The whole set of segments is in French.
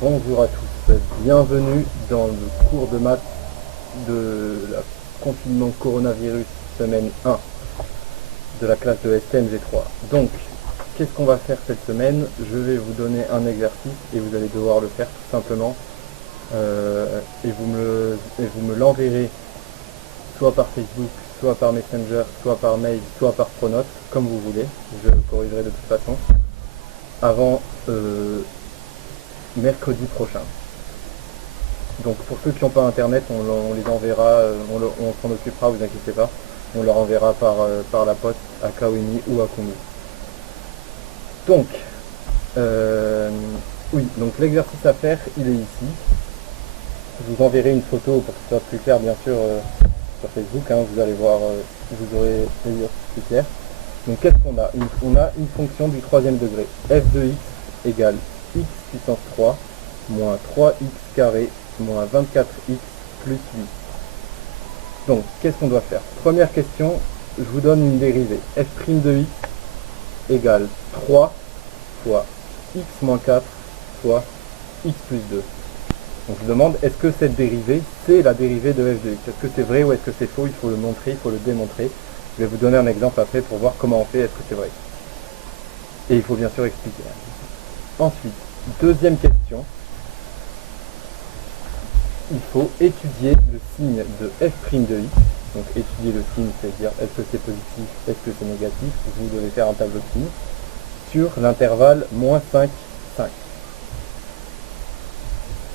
Bonjour à tous, bienvenue dans le cours de maths de la confinement coronavirus semaine 1 de la classe de STMG3. Donc, qu'est-ce qu'on va faire cette semaine? Je vais vous donner un exercice et vous allez devoir le faire tout simplement. Et vous me l'enverrez soit par Facebook, soit par Messenger, soit par mail, soit par Pronote, comme vous voulez. Je corrigerai de toute façon avant mercredi prochain. Donc pour ceux qui n'ont pas internet, on les enverra, on s'en occupera, vous inquiétez pas. On leur enverra par la poste à Kawini ou à Kundu. Donc, oui, donc l'exercice à faire, il est ici. Je vous enverrai une photo pour que ce soit plus clair, bien sûr, sur Facebook. Hein, vous allez voir, vous aurez les yeux plus clairs. Donc qu'est-ce qu'on a? On a une fonction du troisième degré. f de x égale x puissance 3 moins 3x carré moins 24x plus 8. Donc, qu'est-ce qu'on doit faire? Première question, je vous donne une dérivée. f' de x égale 3 fois x moins 4 fois x plus 2. Donc, je vous demande, est-ce que cette dérivée, c'est la dérivée de f de x? Est-ce que c'est vrai ou est-ce que c'est faux? Il faut le montrer, il faut le démontrer. Je vais vous donner un exemple après pour voir comment on fait, est-ce que c'est vrai. Et il faut bien sûr expliquer. Ensuite, deuxième question. Il faut étudier le signe de f' de x. Donc étudier le signe, c'est-à-dire est-ce que c'est positif, est-ce que c'est négatif. Vous devez faire un tableau de signes sur l'intervalle moins 5, 5.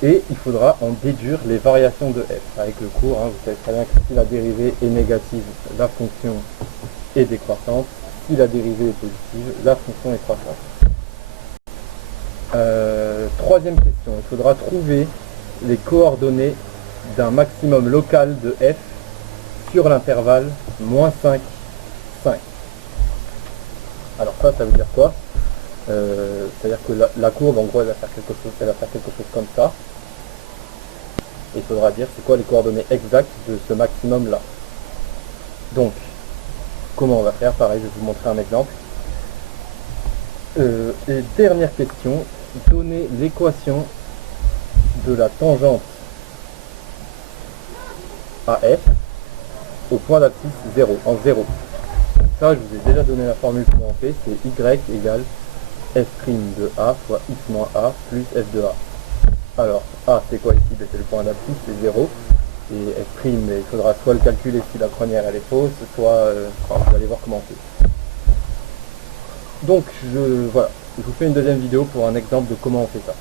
Et il faudra en déduire les variations de f. Avec le cours, hein, vous savez très bien que si la dérivée est négative, la fonction est décroissante. Si la dérivée est positive, la fonction est croissante. Troisième question, il faudra trouver les coordonnées d'un maximum local de f sur l'intervalle moins 5, 5. Alors ça veut dire quoi? C'est-à-dire que la courbe, en gros, elle va faire quelque chose comme ça. Et il faudra dire c'est quoi les coordonnées exactes de ce maximum-là. Donc, comment on va faire? Pareil, je vais vous montrer un exemple. Et dernière question, donner l'équation de la tangente à f au point d'abscisse 0, en 0. Ça, je vous ai déjà donné la formule comment on fait, c'est y égale f' de a fois x moins a plus f de a. Alors, a c'est quoi ici? C'est le point d'abscisse, c'est 0. Et f', il faudra soit le calculer si la première elle est fausse, soit... vous allez voir comment on fait. Donc, voilà, je vous fais une deuxième vidéo pour un exemple de comment on fait ça.